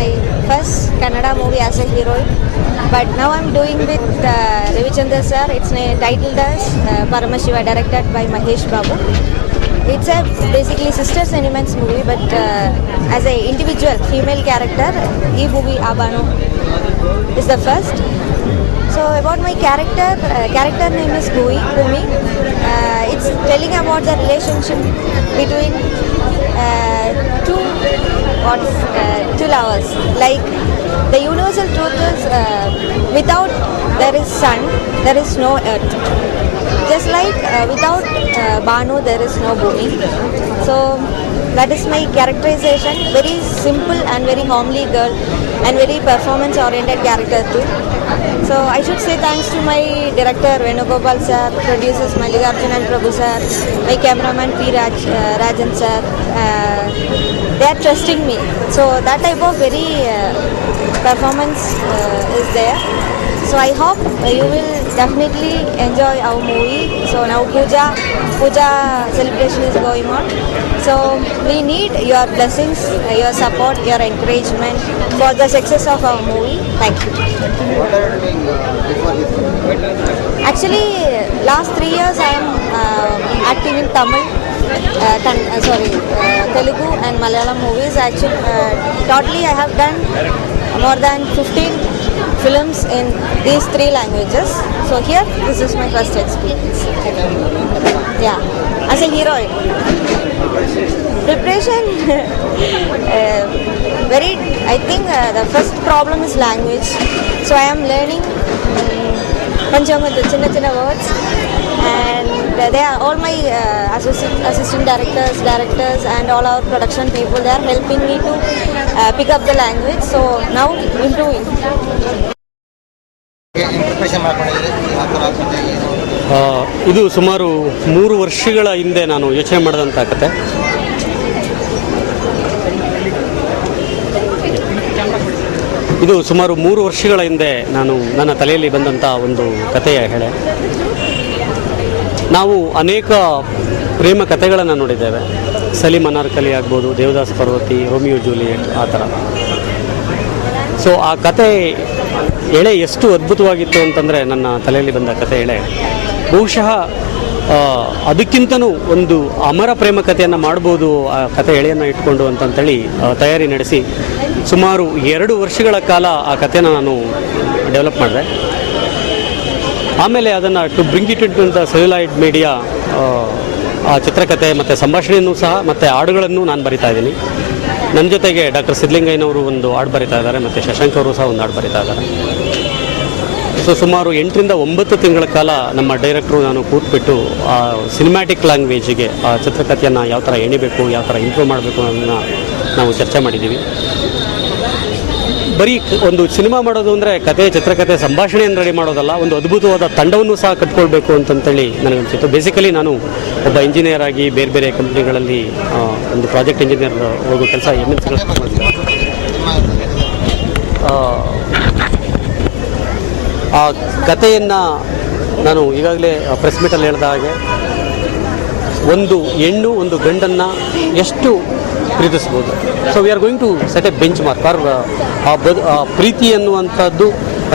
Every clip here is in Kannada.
my first Kannada movie as a heroine. But now I'm doing with Ravichandra sir. It's titled as Paramashiva, directed by Mahesh Babu. It's a basically sister sentiments movie, but as an individual female character, this movie Abanu is the first. So about my character name is Bhumi. It's telling about the relationship between two lovers. Like the universal truth is, without there is sun, there is no earth. Just like without Banu, there is no Bhumi. So that is my characterization. Very simple and very homely girl, and very performance-oriented character too. So I should say thanks to my director Venugopal sir, producers Mallikarjun and Prabhu sir, my cameraman P. Rajan sir. They are trusting me. So that type of very performance is there. So I hope you will definitely enjoy our movie. So now Puja celebration is going on. So we need your blessings, your support, your encouragement for the success of our movie. Thank you. What are you doing before this? Actually, last 3 years I am active in Tamil, Telugu and Malayalam movies. Actually, totally I have done more than 15 films in these 3 languages. So here, this is my first experience. Yeah, as a heroine. Preparation, I think the first problem is language. So I am learning Chinna words, and they are all my assistant directors and all our production people. They are helping me to pick up the language. So now improving. ಇದು ಸುಮಾರು 3 ವರ್ಷಗಳ ಹಿಂದೆ ನಾನು ಯೋಚನೆ ಮಾಡಿದಂಥ ಕತೆ. ಇದು ಸುಮಾರು 3 ವರ್ಷಗಳ ಹಿಂದೆ ನನ್ನ ತಲೆಯಲ್ಲಿ ಬಂದಂಥ ಒಂದು ಕಥೆಯ ಹೇಳೆ. ನಾವು ಅನೇಕ ಪ್ರೇಮ ಕಥೆಗಳನ್ನು ನೋಡಿದ್ದೇವೆ. ಸಲೀಂ ಅನಾರ್ಕಲಿ ಆಗ್ಬೋದು, ದೇವದಾಸ್ ಪರ್ವತಿ, ರೋಮಿಯೋ ಜೂಲಿಯೆಟ್, ಆ ಥರ. ಸೊ ಆ ಕತೆ ಎಳೆ ಎಷ್ಟು ಅದ್ಭುತವಾಗಿತ್ತು ಅಂತಂದರೆ, ನನ್ನ ತಲೆಯಲ್ಲಿ ಬಂದ ಕತೆ ಎಳೆ ಬಹುಶಃ ಅದಕ್ಕಿಂತನೂ ಒಂದು ಅಮರ ಪ್ರೇಮ ಕಥೆಯನ್ನು ಮಾಡ್ಬೋದು ಆ ಕತೆ ಎಳೆಯನ್ನು ಇಟ್ಕೊಂಡು ಅಂತಂತೇಳಿ ತಯಾರಿ ನಡೆಸಿ ಸುಮಾರು 2 ವರ್ಷಗಳ ಕಾಲ ಆ ಕಥೆನ ನಾನು ಡೆವಲಪ್ ಮಾಡಿದೆ. ಆಮೇಲೆ ಅದನ್ನು to bring it into the celluloid media, ಆ ಚಿತ್ರಕಥೆ ಮತ್ತು ಸಂಭಾಷಣೆಯನ್ನು ಸಹ ಮತ್ತು ಹಾಡುಗಳನ್ನು ನಾನು ಬರಿತಾ ಇದ್ದೀನಿ. ನನ್ನ ಜೊತೆಗೆ ಡಾಕ್ಟರ್ ಸಿದ್ಧಲಿಂಗಯ್ಯನವರು ಒಂದು ಹಾಡು ಬರಿತಾ ಇದ್ದಾರೆ, ಮತ್ತು ಶಶಾಂಕ್ ಅವರು ಸಹ ಒಂದು ಹಾಡು ಬರಿತಾ ಇದ್ದಾರೆ. ಸೊ ಸುಮಾರು 8 ರಿಂದ 9 ತಿಂಗಳ ಕಾಲ ನಮ್ಮ ಡೈರೆಕ್ಟ್ರು ನಾನು ಕೂತ್ಬಿಟ್ಟು ಆ ಸಿನಿಮ್ಯಾಟಿಕ್ ಲ್ಯಾಂಗ್ವೇಜಿಗೆ ಆ ಚಿತ್ರಕಥೆಯನ್ನು ಯಾವ ಥರ ಎಣಿಬೇಕು, ಯಾವ ಥರ ಇಂಪ್ರೂವ್ ಮಾಡಬೇಕು ಅನ್ನೋದನ್ನು ನಾವು ಚರ್ಚೆ ಮಾಡಿದ್ದೀವಿ. ಬರೀ ಒಂದು ಸಿನಿಮಾ ಮಾಡೋದು ಅಂದರೆ ಕತೆ, ಚಿತ್ರಕಥೆ, ಸಂಭಾಷಣೆಯನ್ನು ರೆಡಿ ಮಾಡೋದಲ್ಲ, ಒಂದು ಅದ್ಭುತವಾದ ತಂಡವನ್ನು ಸಹ ಕಟ್ಕೊಳ್ಬೇಕು ಅಂತಂತೇಳಿ ನನಗನ್ಸಿತ್ತು. ಬೇಸಿಕಲಿ ನಾನು ಒಬ್ಬ ಇಂಜಿನಿಯರ್ ಆಗಿ ಬೇರೆ ಬೇರೆ ಕಂಪ್ನಿಗಳಲ್ಲಿ ಒಂದು ಪ್ರಾಜೆಕ್ಟ್ ಇಂಜಿನಿಯರ್ ಹೋಗೋ ಕೆಲಸ MNCಗಳಲ್ಲಿ ಮಾಡಿದ್ದೆ. ಆ ಕಥೆಯನ್ನು ನಾನು ಈಗಾಗಲೇ ಪ್ರೆಸ್ ಮೀಟಲ್ಲಿ ಹೇಳಿದ ಹಾಗೆ, ಒಂದು ಹೆಣ್ಣು ಒಂದು ಗಂಡನ್ನು ಎಷ್ಟು ಪ್ರೀತಿಸ್ಬೋದು. So we are going to set a benchmark for ಆ ಪ್ರೀತಿ ಅನ್ನುವಂಥದ್ದು.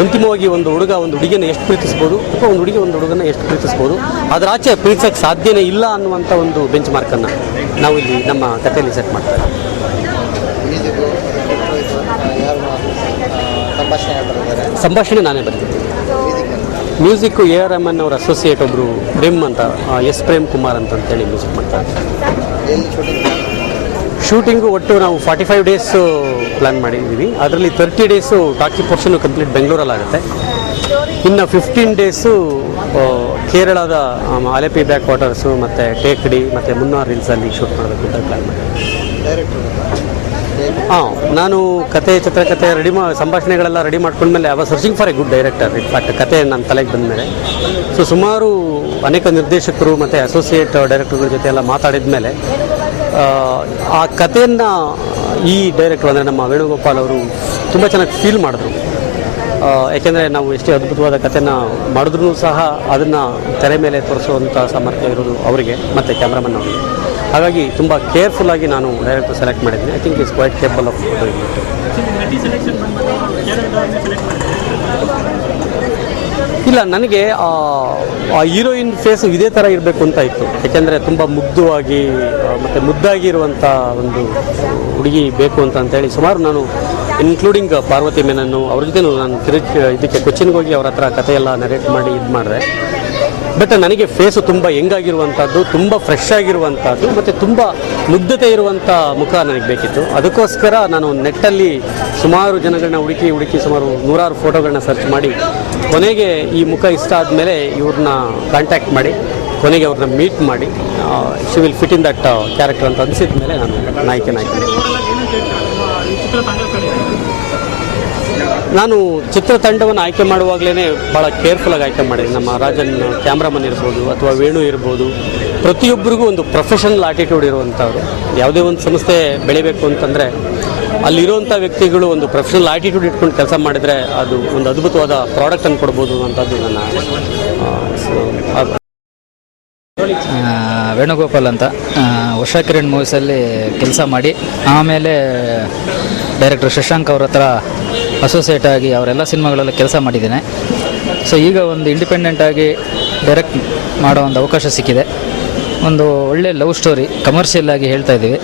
ಅಂತಿಮವಾಗಿ ಒಂದು ಹುಡುಗ ಒಂದು ಹುಡುಗಿಯನ್ನು ಎಷ್ಟು ಪ್ರೀತಿಸ್ಬೋದು, ಅಥವಾ ಒಂದು ಹುಡುಗಿ ಒಂದು ಹುಡುಗನ ಎಷ್ಟು ಪ್ರೀತಿಸ್ಬೋದು, ಅದರ ಆಚೆ ಪ್ರೀತಿಸೋಕ್ಕೆ ಸಾಧ್ಯನೇ ಇಲ್ಲ ಅನ್ನುವಂಥ ಒಂದು ಬೆಂಚ್ ಮಾರ್ಕನ್ನು ನಾವು ಇಲ್ಲಿ ನಮ್ಮ ಕಥೆಯಲ್ಲಿ ಸೆಟ್ ಮಾಡ್ತಾರೆ. ಸಂಭಾಷಣೆ ನಾನೇ ಬರ್ತೀನಿ. ಮ್ಯೂಸಿಕ್ಕು AR ರೆಹಮಾನ್ ಅವರ ಅಸೋಸಿಯೇಟ್ ಒಬ್ಬರು ಪ್ರೇಮ್ ಅಂತ, ಪ್ರೇಮ್ ಕುಮಾರ್ ಅಂತೇಳಿ ಮ್ಯೂಸಿಕ್ ಮಾಡ್ತಾರೆ. ಶೂಟಿಂಗು ಒಟ್ಟು ನಾವು 45 ಡೇಸು ಪ್ಲ್ಯಾನ್ ಮಾಡಿದ್ದೀವಿ. ಅದರಲ್ಲಿ 30 ಡೇಸು ಟಾಕಿ ಪೋರ್ಷನ್ನು ಕಂಪ್ಲೀಟ್ ಬೆಂಗಳೂರಲ್ಲಾಗುತ್ತೆ. ಇನ್ನು 15 ಡೇಸು ಕೇರಳದ ಆಲೆಪಿ ಬ್ಯಾಕ್ ವಾಟರ್ಸು ಮತ್ತು ಟೇಕಡಿ ಮತ್ತು ಮುನ್ನಾರ್ ಹಿಲ್ಸಲ್ಲಿ ಶೂಟ್ ಮಾಡಬೇಕು ಅಂತ ಪ್ಲ್ಯಾನ್ ಮಾಡಿದ್ದೀವಿ. ನಾನು ಕತೆ, ಚಿತ್ರಕಥೆ ಸಂಭಾಷಣೆಗಳೆಲ್ಲ ರೆಡಿ ಮಾಡ್ಕೊಂಡ್ಮೇಲೆ I was searching for a good director. In fact ಕತೆ ನನ್ನ ತಲೆಗೆ ಬಂದ ಮೇಲೆ ಸುಮಾರು ಅನೇಕ ನಿರ್ದೇಶಕರು ಮತ್ತು ಅಸೋಸಿಯೇಟ್ ಡೈರೆಕ್ಟರ್ಗಳ ಜೊತೆ ಎಲ್ಲ ಮಾತಾಡಿದ ಮೇಲೆ ಆ ಕಥೆಯನ್ನು ಈ ಡೈರೆಕ್ಟರ್ ಅಂದರೆ ನಮ್ಮ ವೇಣುಗೋಪಾಲ್ ಅವರು ತುಂಬ ಚೆನ್ನಾಗಿ ಫೀಲ್ ಮಾಡಿದ್ರು. ಯಾಕೆಂದರೆ ನಾವು ಎಷ್ಟೇ ಅದ್ಭುತವಾದ ಕಥೆನ ಮಾಡಿದ್ರೂ ಸಹ ಅದನ್ನು ತೆರೆ ಮೇಲೆ ತೋರಿಸುವಂಥ ಸಾಮರ್ಥ್ಯ ಇರೋದು ಅವರಿಗೆ ಮತ್ತು ಕ್ಯಾಮ್ರಾಮನ್ ಅವರಿಗೆ. ಹಾಗಾಗಿ ತುಂಬ ಕೇರ್ಫುಲ್ಲಾಗಿ ನಾನು ಡೈರೆಕ್ಟರ್ ಸೆಲೆಕ್ಟ್ ಮಾಡಿದ್ದೀನಿ. I think is quite capable of doing it. ಇಲ್ಲ, ನನಗೆ ಆ ಹೀರೋಯಿನ್ ಫೇಸು ಇದೇ ಥರ ಇರಬೇಕು ಅಂತ ಇತ್ತು. ಯಾಕೆಂದರೆ ತುಂಬ ಮುಗ್ಧವಾಗಿ ಮತ್ತು ಮುದ್ದಾಗಿರುವಂಥ ಒಂದು ಹುಡುಗಿ ಬೇಕು ಅಂತೇಳಿ ಸುಮಾರು ನಾನು ಇನ್ಕ್ಲೂಡಿಂಗ್ ಪಾರ್ವತಿ ಮೆನನ್ನು ಅವ್ರ ಜೊತೆ ನಾನು ಇದಕ್ಕೆ ಕೊಚ್ಚಿನ್ಗೆ ಹೋಗಿ ಅವ್ರ ಹತ್ರ ಕಥೆಯೆಲ್ಲ ನರೇಟ್ ಮಾಡಿ ಇದು ಮಾಡಿದೆ. ಬಟ್ ನನಗೆ ಫೇಸು ತುಂಬ ಹೆಂಗಾಗಿರುವಂಥದ್ದು, ತುಂಬ ಫ್ರೆಶ್ ಆಗಿರುವಂಥದ್ದು ಮತ್ತು ತುಂಬ ಮುಗ್ಧತೆ ಇರುವಂಥ ಮುಖ ನನಗೆ ಬೇಕಿತ್ತು. ಅದಕ್ಕೋಸ್ಕರ ನಾನು ನೆಟ್ಟಲ್ಲಿ ಸುಮಾರು ಜನಗಳನ್ನ ಹುಡುಕಿ ಸುಮಾರು 100 ಫೋಟೋಗಳನ್ನ ಸರ್ಚ್ ಮಾಡಿ ಕೊನೆಗೆ ಈ ಮುಖ ಇಷ್ಟ ಆದಮೇಲೆ ಇವ್ರನ್ನ ಕಾಂಟ್ಯಾಕ್ಟ್ ಮಾಡಿ ಕೊನೆಗೆ ಅವ್ರನ್ನ ಮೀಟ್ ಮಾಡಿ she will fit in that character ಅಂತ ಅನಿಸಿದ ಮೇಲೆ ನಾನು ನಾಯಕಿ. ನಾನು ಚಿತ್ರತಂಡವನ್ನು ಆಯ್ಕೆ ಮಾಡುವಾಗಲೇ ಭಾಳ ಕೇರ್ಫುಲ್ಲಾಗಿ ಆಯ್ಕೆ ಮಾಡಿದೆ. ನಮ್ಮ ರಾಜನ್ ಕ್ಯಾಮ್ರಾಮನ್ ಇರ್ಬೋದು ಅಥವಾ ವೇಣು ಇರ್ಬೋದು, ಪ್ರತಿಯೊಬ್ಬರಿಗೂ ಒಂದು ಪ್ರೊಫೆಷನಲ್ ಆಟಿಟ್ಯೂಡ್ ಇರುವಂಥವ್ರು. ಯಾವುದೇ ಒಂದು ಸಂಸ್ಥೆ ಬೆಳಿಬೇಕು ಅಂತಂದರೆ ಅಲ್ಲಿರುವಂಥ ವ್ಯಕ್ತಿಗಳು ಒಂದು ಪ್ರೊಫೆಷನಲ್ ಆಟಿಟ್ಯೂಡ್ ಇಟ್ಕೊಂಡು ಕೆಲಸ ಮಾಡಿದರೆ ಅದು ಒಂದು ಅದ್ಭುತವಾದ ಪ್ರಾಡಕ್ಟನ್ನು ಕೊಡ್ಬೋದು ಅಂಥದ್ದು ನನ್ನ ವೇಣುಗೋಪಾಲ್ ಅಂತ ವರ್ಷಾ ಕಿರಣ್ ಮೂವೀಸಲ್ಲಿ ಕೆಲಸ ಮಾಡಿ ಆಮೇಲೆ ಡೈರೆಕ್ಟರ್ ಶಶಾಂಕ್ ಅವ್ರ ಹತ್ರ ಅಸೋಸಿಯೇಟ್ ಆಗಿ ಅವರೆಲ್ಲ ಸಿನಿಮಾಗಳಲ್ಲಿ ಕೆಲಸ ಮಾಡಿದ್ದೇನೆ. ಸೊ ಈಗ ಒಂದು ಇಂಡಿಪೆಂಡೆಂಟಾಗಿ ಡೈರೆಕ್ಟ್ ಮಾಡೋ ಒಂದು ಅವಕಾಶ ಸಿಕ್ಕಿದೆ. ಒಂದು ಒಳ್ಳೆ ಲವ್ ಸ್ಟೋರಿ ಕಮರ್ಷಿಯಲ್ ಆಗಿ ಹೇಳ್ತಾ ಇದ್ದೀವಿ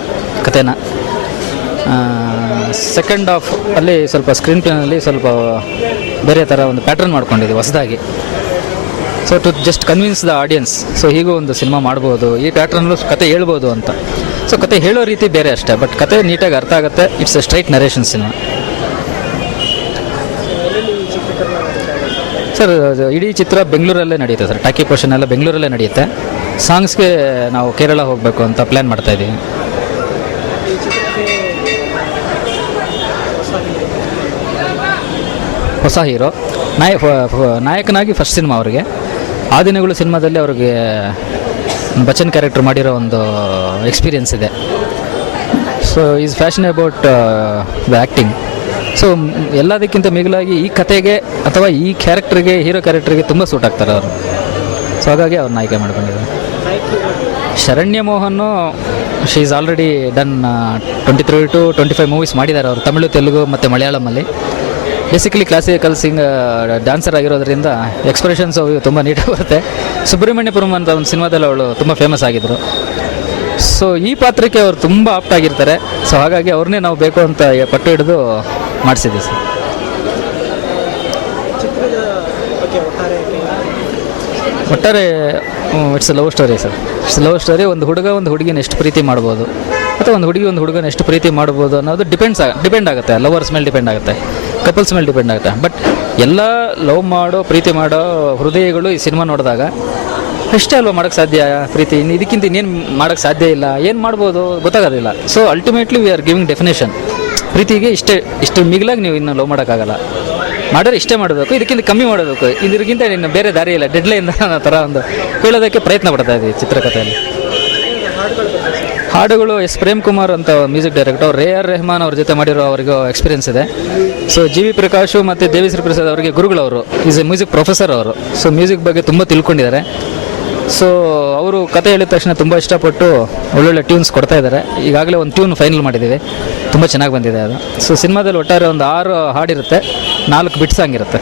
ಕಥೆನ. ಸೆಕೆಂಡ್ ಹಾಫ್ ಅಲ್ಲಿ ಸ್ವಲ್ಪ ಸ್ಕ್ರೀನ್ ಪ್ಲೇನಲ್ಲಿ ಸ್ವಲ್ಪ ಬೇರೆ ಥರ ಒಂದು ಪ್ಯಾಟ್ರನ್ ಮಾಡ್ಕೊಂಡಿದ್ದೀವಿ ಹೊಸದಾಗಿ. So to just convince the audience. So ಹೀಗೂ ಒಂದು ಸಿನಿಮಾ ಮಾಡ್ಬೋದು, ಈ ಪ್ಯಾಟ್ರನ್ನಲ್ಲೂ ಕತೆ ಹೇಳ್ಬೋದು ಅಂತ. ಸೊ ಕತೆ ಹೇಳೋ ರೀತಿ ಬೇರೆ ಅಷ್ಟೇ, ಬಟ್ ಕತೆ ನೀಟಾಗಿ ಅರ್ಥ ಆಗುತ್ತೆ. It's A straight narration cinema. Sir ಇಡೀ ಚಿತ್ರ ಬೆಂಗಳೂರಲ್ಲೇ ನಡೆಯುತ್ತೆ ಸರ್. ಟಾಕಿ ಪೋರ್ಷನ್ ಎಲ್ಲ ಬೆಂಗಳೂರಲ್ಲೇ ನಡೆಯುತ್ತೆ. ಸಾಂಗ್ಸ್ಗೆ ನಾವು ಕೇರಳ ಹೋಗಬೇಕು ಅಂತ ಪ್ಲ್ಯಾನ್ ಮಾಡ್ತಾಯಿದ್ದೀವಿ. ಹೊಸ ಹೀರೋ ನಾಯಕನಾಗಿ ಫಸ್ಟ್ ಸಿನಿಮಾ ಅವರಿಗೆ. ಆ ದಿನಗಳು ಸಿನಿಮಾದಲ್ಲಿ ಅವ್ರಿಗೆ ಬಚ್ಚನ್ ಕ್ಯಾರೆಕ್ಟರ್ ಮಾಡಿರೋ ಒಂದು ಎಕ್ಸ್ಪೀರಿಯನ್ಸ್ ಇದೆ. So is fashion about the acting. So ಎಲ್ಲದಕ್ಕಿಂತ ಮಿಗಿಲಾಗಿ ಈ ಕತೆಗೆ ಅಥವಾ ಈ ಕ್ಯಾರೆಕ್ಟರ್ಗೆ, ಹೀರೋ ಕ್ಯಾರೆಕ್ಟರ್ಗೆ ತುಂಬ ಸೂಟ್ ಆಗ್ತಾರೆ ಅವರು. ಸೊ ಹಾಗಾಗಿ ಅವ್ರನ್ನ ಆಯ್ಕೆ ಮಾಡ್ಕೊಂಡಿದ್ದಾರೆ. Sharanya Mohan she is already done 23 to 25 movies ಮಾಡಿದ್ದಾರೆ ಅವರು, ತಮಿಳು, ತೆಲುಗು ಮತ್ತು ಮಲಯಾಳಮಲ್ಲಿ. ಬೇಸಿಕಲಿ ಕ್ಲಾಸಿಕಲ್ ಡ್ಯಾನ್ಸರ್ ಆಗಿರೋದ್ರಿಂದ ಎಕ್ಸ್ಪ್ರೆಷನ್ಸ್ ತುಂಬ ನೀಟಾಗಿ ಬರುತ್ತೆ. ಸುಬ್ರಹ್ಮಣ್ಯಪುರಂ ಅಂತ ಒಂದು ಸಿನಿಮಾದಲ್ಲಿ ಅವಳು ತುಂಬ ಫೇಮಸ್ ಆಗಿದ್ದರು. ಸೊ ಈ ಪಾತ್ರಕ್ಕೆ ಅವರು ತುಂಬ ಆಪ್ಟ್ ಆಗಿರ್ತಾರೆ. ಸೊ ಹಾಗಾಗಿ ಅವ್ರನ್ನೇ ನಾವು ಬೇಕು ಅಂತ ಪಟ್ಟು ಹಿಡಿದು ಮಾಡಿಸಿದ್ವಿ ಸರ್. ಒಟ್ಟಾರೆ it's love story sir. It's love story. ಒಂದು ಹುಡುಗ ಒಂದು ಹುಡುಗಿನ ಎಷ್ಟು ಪ್ರೀತಿ ಮಾಡ್ಬೋದು ಅಥವಾ ಒಂದು ಹುಡುಗಿ ಒಂದು ಹುಡುಗನ ಎಷ್ಟು ಪ್ರೀತಿ ಮಾಡ್ಬೋದು ಅನ್ನೋದು ಡಿಪೆಂಡ್ ಆಗುತ್ತೆ. ಲವರ್ಸ್ ಮೇಲೆ ಡಿಪೆಂಡ್ ಆಗುತ್ತೆ, ಕಪಲ್ಸ್ ಮೇಲೆ ಡಿಪೆಂಡ್ ಆಗುತ್ತೆ. ಬಟ್ ಎಲ್ಲ ಲವ್ ಮಾಡೋ ಪ್ರೀತಿ ಮಾಡೋ ಹೃದಯಗಳು ಈ ಸಿನಿಮಾ ನೋಡಿದಾಗ ಅಷ್ಟೇ ಅಲ್ವಾ ಮಾಡೋಕ್ಕೆ ಸಾಧ್ಯ ಪ್ರೀತಿ. ಇದಕ್ಕಿಂತ ಇನ್ನೇನು ಮಾಡೋಕ್ಕೆ ಸಾಧ್ಯ ಇಲ್ಲ. ಏನು ಮಾಡ್ಬೋದು ಗೊತ್ತಾಗೋದಿಲ್ಲ. So ultimately we are giving definition. ಪ್ರೀತಿಗೆ ಇಷ್ಟು ಮಿಗಿಲಾಗಿ ನೀವು ಇನ್ನು ಲವ್ ಮಾಡೋಕ್ಕಾಗಲ್ಲ. ಮಾಡಿದ್ರೆ ಇಷ್ಟೇ ಮಾಡಬೇಕು, ಇದಕ್ಕಿಂತ ಕಮ್ಮಿ ಮಾಡಬೇಕು, ಇದಕ್ಕಿಂತ ಇನ್ನು ಬೇರೆ ದಾರಿ ಇಲ್ಲ, ಡೆಡ್ಲೈನ್ ಅನ್ನೋ ಥರ ಒಂದು ಹೇಳೋದಕ್ಕೆ ಪ್ರಯತ್ನ ಪಡ್ತಾ ಇದ್ದೀವಿ ಚಿತ್ರಕಥೆಯಲ್ಲಿ. ಹಾಡುಗಳು ಎಸ್ ಪ್ರೇಮ್ ಕುಮಾರ್ ಅಂತ ಮ್ಯೂಸಿಕ್ ಡೈರೆಕ್ಟರ್, AR ರೆಹಮಾನ್ ಅವ್ರ ಜೊತೆ ಮಾಡಿರೋ ಅವ್ರಿಗೂ ಎಕ್ಸ್ಪೀರಿಯನ್ಸ್ ಇದೆ. ಸೊ GV ಪ್ರಕಾಶು ಮತ್ತು ದೇವಿಶ್ರೀ ಪ್ರಸಾದ್ ಅವರಿಗೆ ಗುರುಗಳವರು, ಈಸ್ ಎ ಮ್ಯೂಸಿಕ್ ಪ್ರೊಫೆಸರ್ ಅವರು. ಸೊ ಮ್ಯೂಸಿಕ್ ಬಗ್ಗೆ ತುಂಬ ತಿಳ್ಕೊಂಡಿದ್ದಾರೆ. ಸೊ ಅವರು ಕತೆ ಹೇಳಿದ ತಕ್ಷಣ ತುಂಬ ಇಷ್ಟಪಟ್ಟು ಒಳ್ಳೊಳ್ಳೆ ಟ್ಯೂನ್ಸ್ ಕೊಡ್ತಾ ಇದ್ದಾರೆ. ಈಗಾಗಲೇ ಒಂದು ಟ್ಯೂನ್ ಫೈನಲ್ ಮಾಡಿದ್ದೀವಿ, ತುಂಬ ಚೆನ್ನಾಗಿ ಬಂದಿದೆ ಅದು. ಸೊ ಸಿನಿಮಾದಲ್ಲಿ ಒಟ್ಟಾರೆ ಒಂದು 6 ಹಾಡಿರುತ್ತೆ, 4 ಬಿಟ್ ಸಾಂಗ್ ಇರುತ್ತೆ.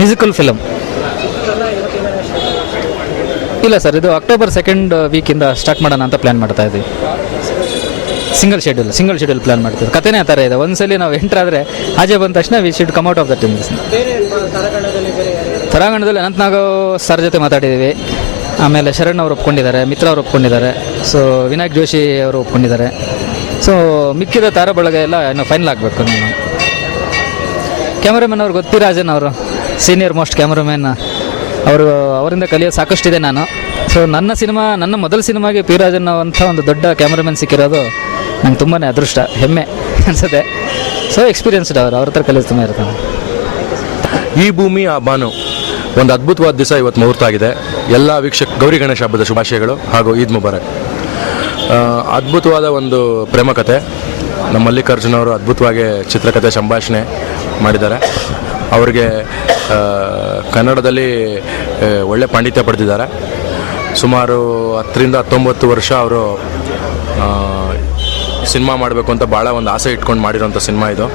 ಮ್ಯೂಸಿಕಲ್ ಫಿಲಮ್ ಇಲ್ಲ ಸರ್, ಇದು ಅಕ್ಟೋಬರ್ 2nd ವೀಕಿಂದ ಸ್ಟಾರ್ಟ್ ಮಾಡೋಣ ಅಂತ ಪ್ಲ್ಯಾನ್ ಮಾಡ್ತಾ ಇದ್ದೀವಿ. ಸಿಂಗಲ್ ಶೆಡ್ಯೂಲ್ ಪ್ಲ್ಯಾನ್ ಮಾಡ್ತೀವಿ. ಕಥೆನೇ ಆ ಥರ ಇದೆ. ಒಂದ್ಸಲಿ ನಾವು ಎಂಟರ್ ಆದರೆ ಆಜೆ ಬಂದ ತಕ್ಷಣ we should come out of that. ತರಾಗಣದಲ್ಲಿ ಅನಂತನಾಗ್ ಸರ್ ಜೊತೆ ಮಾತಾಡಿದ್ದೀವಿ. ಆಮೇಲೆ ಶರಣ್ ಅವರು ಒಪ್ಕೊಂಡಿದ್ದಾರೆ, ಮಿತ್ರ ಅವರು ಒಪ್ಕೊಂಡಿದ್ದಾರೆ. ಸೊ ವಿನಾಯಕ್ ಜೋಶಿ ಅವರು ಒಪ್ಕೊಂಡಿದ್ದಾರೆ. ಸೊ ಮಿಕ್ಕಿದ ತಾರ ಬಳಗ ಎಲ್ಲ ಇನ್ನು ಫೈನಲ್ ಆಗಬೇಕು. ನಾನು ಕ್ಯಾಮ್ರಾಮನ್ ಅವ್ರು ರಾಜನ್ ಅವರು ಸೀನಿಯರ್ ಮೋಸ್ಟ್ ಕ್ಯಾಮ್ರಾಮನ್ ಅವರು, ಅವರಿಂದ ಕಲಿಯೋದು ಸಾಕಷ್ಟಿದೆ ನಾನು. ಸೊ ನನ್ನ ಮೊದಲ ಸಿನಿಮಾಗೆ ಪಿ ರಾಜನ್ ಅಂತ ಒಂದು ದೊಡ್ಡ ಕ್ಯಾಮ್ರಾಮನ್ ಸಿಕ್ಕಿರೋದು ನಂಗೆ ತುಂಬಾ ಅದೃಷ್ಟ, ಹೆಮ್ಮೆ ಅನಿಸುತ್ತೆ. ಸೊ ಎಕ್ಸ್ಪೀರಿಯನ್ಸ್ಡ್ ಅವ್ರ ಹತ್ರ ಕಲಿಯೋದು ತುಂಬ ಇರ್ತಾನೆ. ಈ ಭೂಮಿ ಆ ಬಾನು ಒಂದು ಅದ್ಭುತವಾದ ದಿವಸ ಇವತ್ತು ಮುಹೂರ್ತ ಆಗಿದೆ. ಎಲ್ಲ ಗೌರಿ ಗಣೇಶ ಹಬ್ಬದ ಶುಭಾಶಯಗಳು ಹಾಗೂ ಈದ್ ಮುಬಾರಕ್. ಅದ್ಭುತವಾದ ಒಂದು ಪ್ರೇಮ ಕಥೆ. ನಮ್ಮ ಮಲ್ಲಿಕಾರ್ಜುನ್ ಅವರು ಅದ್ಭುತವಾಗಿ ಚಿತ್ರಕಥೆ ಸಂಭಾಷಣೆ ಮಾಡಿದ್ದಾರೆ. ಅವರಿಗೆ ಕನ್ನಡದಲ್ಲಿ ಒಳ್ಳೆ ಪಾಂಡಿತ್ಯ ಪಡೆದಿದ್ದಾರೆ. ಸುಮಾರು 10-19 ವರ್ಷ ಅವರು ಸಿನಿಮಾ ಮಾಡಬೇಕು ಅಂತ ಭಾಳ ಒಂದು ಆಸೆ ಇಟ್ಕೊಂಡು ಮಾಡಿರೋಂಥ ಸಿನಿಮಾ ಇದು.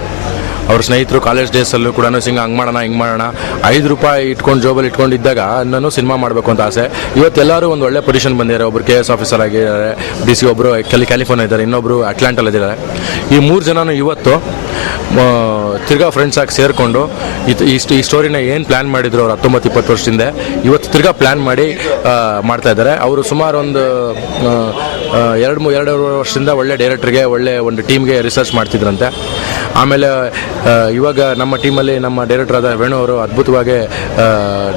ಅವ್ರ ಸ್ನೇಹಿತರು ಕಾಲೇಜ್ ಡೇಸಲ್ಲೂ ಕೂಡ ಹಂಗೆ ಮಾಡೋಣ ಹಿಂಗೆ ಮಾಡೋಣ, ₹5 ಇಟ್ಕೊಂಡು ಜೋಬಲ್ಲಿ ಇಟ್ಕೊಂಡಿದ್ದಾಗ ನಾನು ಸಿನಿಮಾ ಮಾಡಬೇಕು ಅಂತ ಆಸೆ. ಇವತ್ತೆಲ್ಲರೂ ಒಂದು ಒಳ್ಳೆ ಪೊಸಿಷನ್ ಬಂದಿದ್ದಾರೆ. ಒಬ್ಬರು KS ಆಫೀಸರ್ ಆಗಿದ್ದಾರೆ, DC, ಒಬ್ಬರು ಕ್ಯಾಲಿಫೋರ್ನಿಯಾ ಇದ್ದಾರೆ, ಇನ್ನೊಬ್ಬರು ಅಟ್ಲಾಂಟಲ್ಲಿದ್ದಾರೆ. ಈ 3 ಜನನು ಇವತ್ತು ತಿರ್ಗಾ ಫ್ರೆಂಡ್ಸ್ ಆಗಿ ಸೇರಿಕೊಂಡು ಈ ಸ್ಟೋರಿನ ಏನು ಪ್ಲ್ಯಾನ್ ಮಾಡಿದ್ರು ಅವ್ರು 19-20 ವರ್ಷದಿಂದ ಇವತ್ತು ತಿರ್ಗಾ ಪ್ಲ್ಯಾನ್ ಮಾಡಿ ಮಾಡ್ತಾ ಇದ್ದಾರೆ. ಅವರು ಸುಮಾರು ಒಂದು 2 ವರ್ಷದಿಂದ ಒಳ್ಳೆ ಡೈರೆಕ್ಟ್ರಿಗೆ, ಒಳ್ಳೆ ಒಂದು ಟೀಮ್ಗೆ ರಿಸರ್ಚ್ ಮಾಡ್ತಿದ್ರಂತೆ. ಆಮೇಲೆ ಇವಾಗ ನಮ್ಮ ಟೀಮಲ್ಲಿ ನಮ್ಮ ಡೈರೆಕ್ಟರ್ ಆದ ವೇಣು ಅವರು ಅದ್ಭುತವಾಗಿ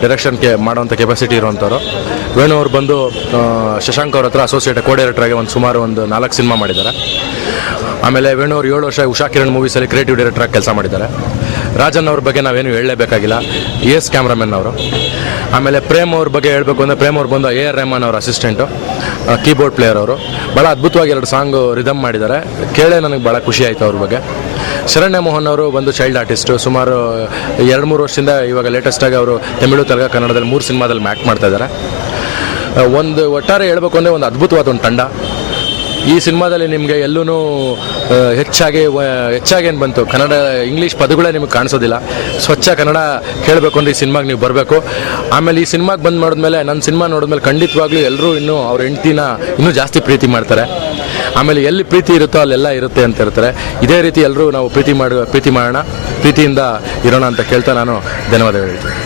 ಡೈರೆಕ್ಷನ್ಗೆ ಮಾಡೋವಂಥ ಕೆಪಾಸಿಟಿ ಇರುವಂಥವ್ರು. ವೇಣು ಅವರು ಬಂದು ಶಶಾಂಕ್ ಅವ್ರ ಹತ್ರ ಅಸೋಸಿಯೇಟ್ ಕೋ-ಡೈರೆಕ್ಟರಾಗಿ ಒಂದು 4 ಸಿನಿಮಾ ಮಾಡಿದ್ದಾರೆ. ಆಮೇಲೆ ವೇಣು ಅವರು 7 ವರ್ಷ ಉಷಾ ಕಿರಣ್ ಮೂವೀಸಲ್ಲಿ ಕ್ರಿಯೇಟಿವ್ ಡೈರೆಕ್ಟರಾಗಿ ಕೆಲಸ ಮಾಡಿದ್ದಾರೆ. ರಾಜನ್ ಅವ್ರ ಬಗ್ಗೆ ನಾವೇನು ಹೇಳಲೇಬೇಕಾಗಿಲ್ಲ, AS ಕ್ಯಾಮ್ರಾಮನ್ ಅವರು. ಆಮೇಲೆ ಪ್ರೇಮ್ ಅವ್ರ ಬಗ್ಗೆ ಹೇಳಬೇಕು ಅಂದರೆ ಪ್ರೇಮ್ ಅವ್ರು ಬಂದು AR ರೆಹಮಾನ್ ಅವರ ಅಸಿಸ್ಟೆಂಟು, ಕೀಬೋರ್ಡ್ ಪ್ಲೇಯರ್ ಅವರು. ಭಾಳ ಅದ್ಭುತವಾಗಿ 2 ಸಾಂಗು ರಿದಮ್ ಮಾಡಿದ್ದಾರೆ, ಕೇಳೇ ನನಗೆ ಭಾಳ ಖುಷಿ ಆಯಿತು ಅವ್ರ ಬಗ್ಗೆ. ಶರಣ್ಯ ಮೋಹನ್ ಅವರು ಬಂದು ಚೈಲ್ಡ್ ಆರ್ಟಿಸ್ಟು. ಸುಮಾರು 2-3 ವರ್ಷದಿಂದ ಇವಾಗ ಲೇಟೆಸ್ಟಾಗಿ ಅವರು ತಮಿಳು, ತೆಲುಗು, ಕನ್ನಡದಲ್ಲಿ 3 ಸಿನಿಮಾದಲ್ಲಿ ಆ್ಯಕ್ಟ್ ಮಾಡ್ತಾ ಇದ್ದಾರೆ. ಒಂದು ಒಟ್ಟಾರೆ ಹೇಳಬೇಕು ಅಂದರೆ ಒಂದು ಅದ್ಭುತವಾದ ಒಂದು ತಂಡ. ಈ ಸಿನಿಮಾದಲ್ಲಿ ನಿಮಗೆ ಎಲ್ಲೂ ಹೆಚ್ಚಾಗಿ ಏನು ಬಂತು, ಕನ್ನಡ ಇಂಗ್ಲೀಷ್ ಪದಗಳೇ ನಿಮಗೆ ಕಾಣಿಸೋದಿಲ್ಲ. ಸ್ವಚ್ಛ ಕನ್ನಡ ಕೇಳಬೇಕು ಅಂದರೆ ಈ ಸಿನಿಮಾಗೆ ನೀವು ಬರಬೇಕು. ಆಮೇಲೆ ಈ ಸಿನಿಮಾಗೆ ಬಂದು ಮಾಡಿದ್ಮೇಲೆ, ನನ್ನ ಸಿನಿಮಾ ನೋಡಿದ್ಮೇಲೆ ಖಂಡಿತವಾಗ್ಲೂ ಎಲ್ಲರೂ ಇನ್ನೂ ಅವ್ರ ಹೆಂಡ್ತಿನ ಇನ್ನೂ ಜಾಸ್ತಿ ಪ್ರೀತಿ ಮಾಡ್ತಾರೆ. ಆಮೇಲೆ ಎಲ್ಲಿ ಪ್ರೀತಿ ಇರುತ್ತೋ ಅಲ್ಲೆಲ್ಲ ಇರುತ್ತೆ ಅಂತ ಇರ್ತಾರೆ. ಇದೇ ರೀತಿ ಎಲ್ಲರೂ ನಾವು ಪ್ರೀತಿ ಮಾಡೋಣ, ಪ್ರೀತಿಯಿಂದ ಇರೋಣ ಅಂತ ಕೇಳ್ತಾ ನಾನು ಧನ್ಯವಾದ ಹೇಳ್ತೀನಿ.